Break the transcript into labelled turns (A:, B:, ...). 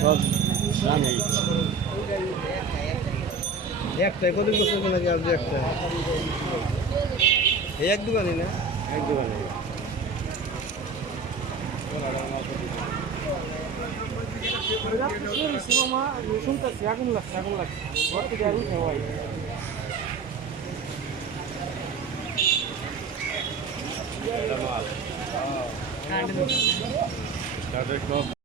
A: সব জানে
B: একটাই কত বছর নাকি আর যে একটা। এই এক দোকানই না
A: এক দোকানে
C: শুনতেছি আগুন লাগছে আগুন লাগছে। ঘর থেকে আর উঠে
A: Daar